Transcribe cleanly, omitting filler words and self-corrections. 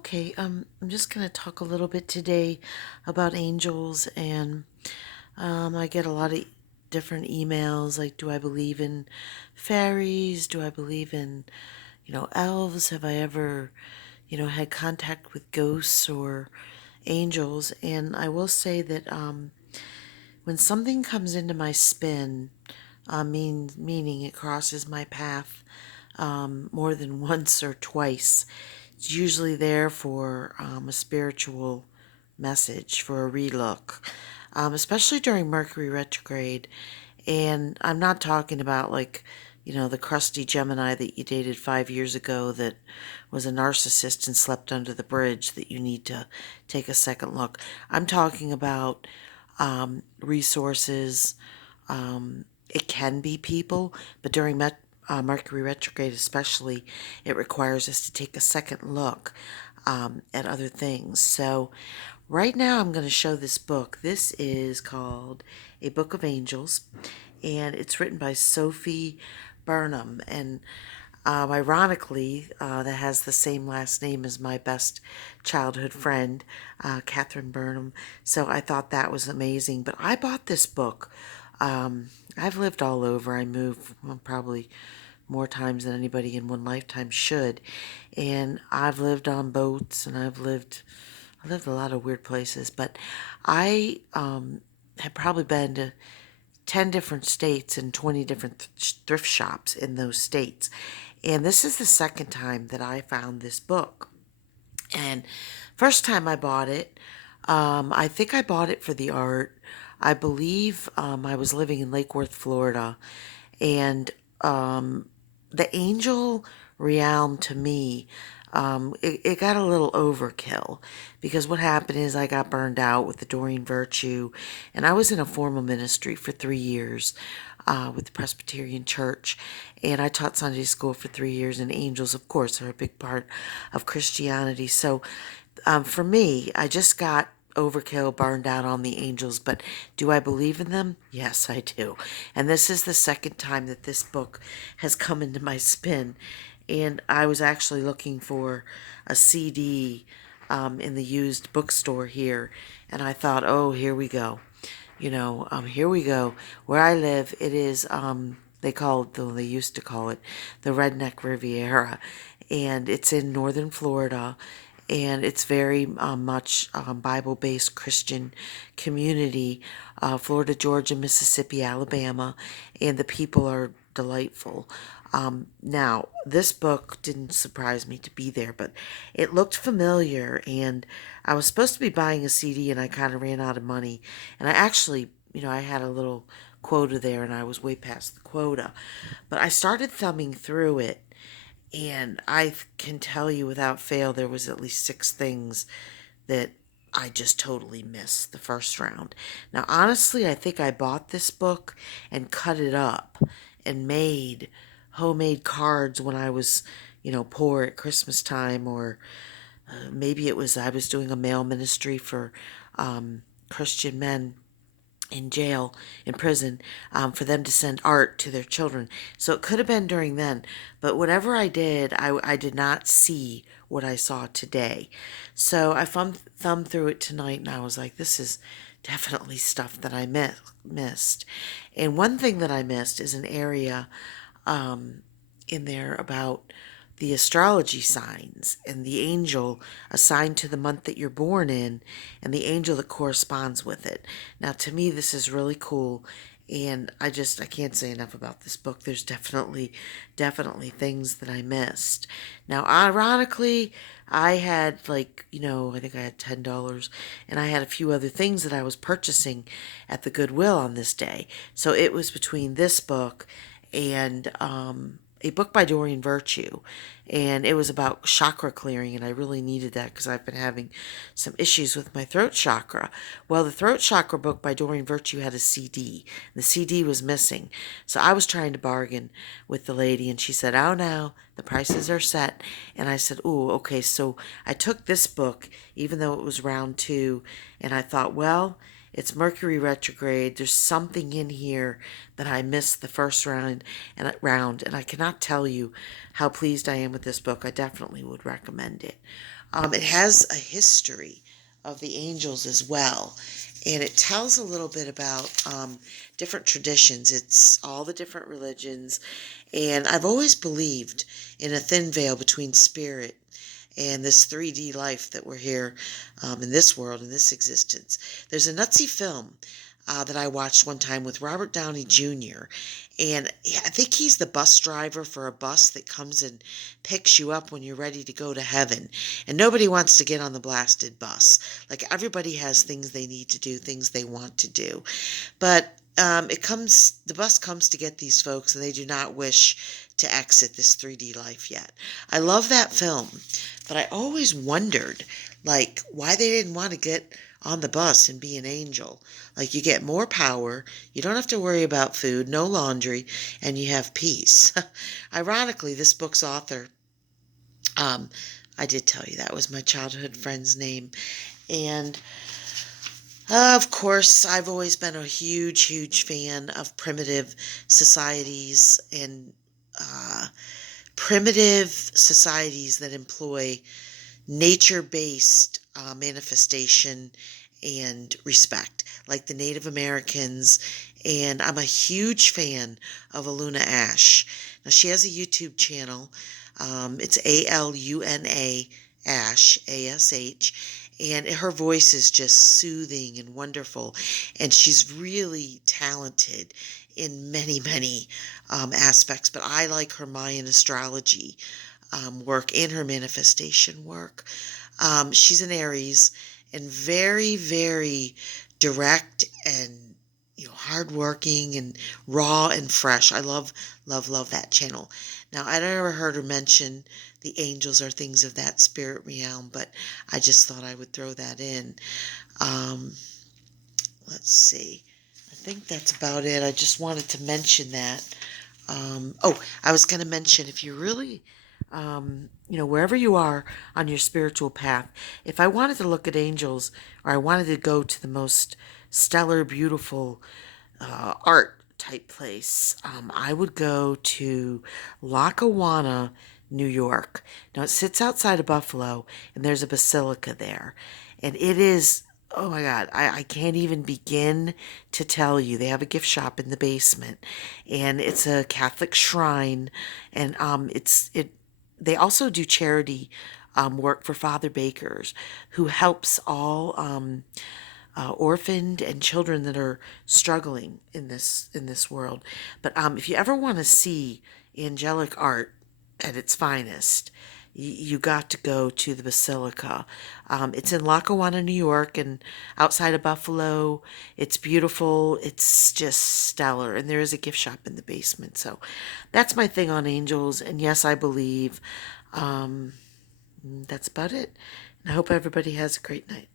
Okay, I'm just going to talk a little bit today about angels, and I get a lot of different emails like, do I believe in fairies? Do I believe in, elves? Have I ever, had contact with ghosts or angels? And I will say that when something comes into my spin, meaning it crosses my path more than once or twice. It's usually there for a spiritual message, for a relook, especially during Mercury retrograde. And I'm not talking about like, the crusty Gemini that you dated 5 years ago that was a narcissist and slept under the bridge that you need to take a second look. I'm talking about resources. It can be people, but during Mercury retrograde especially, it requires us to take a second look at other things. So right now I'm going to show this book. This is called A Book of Angels, and it's written by Sophie Burnham. And ironically, that has the same last name as my best childhood friend, Catherine Burnham. So I thought that was amazing. But I bought this book. I've lived all over. I moved probably more times than anybody in one lifetime should. And I've lived on boats, and I lived a lot of weird places. But I have probably been to 10 different states and 20 different thrift shops in those states. And this is the second time that I found this book. And first time I bought it, I think I bought it for the art. I believe I was living in Lake Worth, Florida, and the angel realm to me, it got a little overkill because what happened is I got burned out with the Doreen Virtue, and I was in a formal ministry for 3 years with the Presbyterian Church, and I taught Sunday school for 3 years, and angels, of course, are a big part of Christianity. So for me, I just got overkill, burned out on the angels, but do I believe in them? Yes, I do. And this is the second time that this book has come into my spin. And I was actually looking for a CD in the used bookstore here, and I thought, oh, here we go. Here we go. Where I live, it is, they used to call it the Redneck Riviera, and it's in northern Florida, and it's very much Bible-based Christian community, Florida, Georgia, Mississippi, Alabama, and the people are delightful. Now, this book didn't surprise me to be there, but it looked familiar, and I was supposed to be buying a CD, and I kind of ran out of money, and I actually, I had a little quota there, and I was way past the quota, but I started thumbing through it, and I can tell you without fail, there was at least six things that I just totally missed the first round. Now, honestly, I think I bought this book and cut it up and made homemade cards when I was, poor at Christmas time, or maybe it was I was doing a mail ministry for Christian men in jail, in prison, for them to send art to their children. So it could have been during then. But whatever I did, I did not see what I saw today. So I thumbed through it tonight, and I was like, this is definitely stuff that I missed. And one thing that I missed is an area in there about the astrology signs and the angel assigned to the month that you're born in and the angel that corresponds with it. Now, to me, this is really cool. And I can't say enough about this book. There's definitely things that I missed. Now, ironically, I had I think I had $10, and I had a few other things that I was purchasing at the Goodwill on this day. So it was between this book and a book by Doreen Virtue, and it was about chakra clearing, and I really needed that because I've been having some issues with my throat chakra. Well, the throat chakra book by Doreen Virtue had a CD. The CD was missing, so I was trying to bargain with the lady, and she said, "Oh, no, the prices are set." And I said, "Ooh, okay." So I took this book, even though it was round two, and I thought, well, it's Mercury retrograde. There's something in here that I missed the first round, and I cannot tell you how pleased I am with this book. I definitely would recommend it. It has a history of the angels as well. And it tells a little bit about different traditions. It's all the different religions. And I've always believed in a thin veil between spirit and this 3D life that we're here in this world, in this existence. There's a Nazi film that I watched one time with Robert Downey Jr. And I think he's the bus driver for a bus that comes and picks you up when you're ready to go to heaven. And nobody wants to get on the blasted bus. Like everybody has things they need to do, things they want to do. But the bus comes to get these folks, and they do not wish to exit this 3D life yet. I love that film, but I always wondered, like, why they didn't want to get on the bus and be an angel. Like, you get more power, you don't have to worry about food, no laundry, and you have peace. Ironically, this book's author, um, I did tell you that was my childhood friend's name, and of course, I've always been a huge, huge fan of primitive societies and uh, primitive societies that employ nature-based manifestation and respect, like the Native Americans. And I'm a huge fan of Aluna Ash. Now, she has a YouTube channel. It's Aluna Ash, ASH, and her voice is just soothing and wonderful. And she's really talented in many, many aspects. But I like her Mayan astrology work and her manifestation work. She's an Aries and very, very direct and hardworking and raw and fresh. I love, love, love that channel. Now, I never heard her mention the angels or things of that spirit realm, but I just thought I would throw that in. Um, let's see. I think that's about it. I just wanted to mention that. I was going to mention if you really, wherever you are on your spiritual path, if I wanted to look at angels or I wanted to go to the most stellar, beautiful art type place, I would go to Lackawanna, New York. Now, it sits outside of Buffalo, and there's a basilica there. And it is, oh my God, I can't even begin to tell you. They have a gift shop in the basement, and it's a Catholic shrine. And they also do charity work for Father Bakers, who helps all orphaned and children that are struggling in this world. But if you ever want to see angelic art at its finest, you got to go to the Basilica. It's in Lackawanna, New York, and outside of Buffalo. It's beautiful. It's just stellar, and there is a gift shop in the basement. So that's my thing on angels. And yes, I believe. That's about it. And I hope everybody has a great night.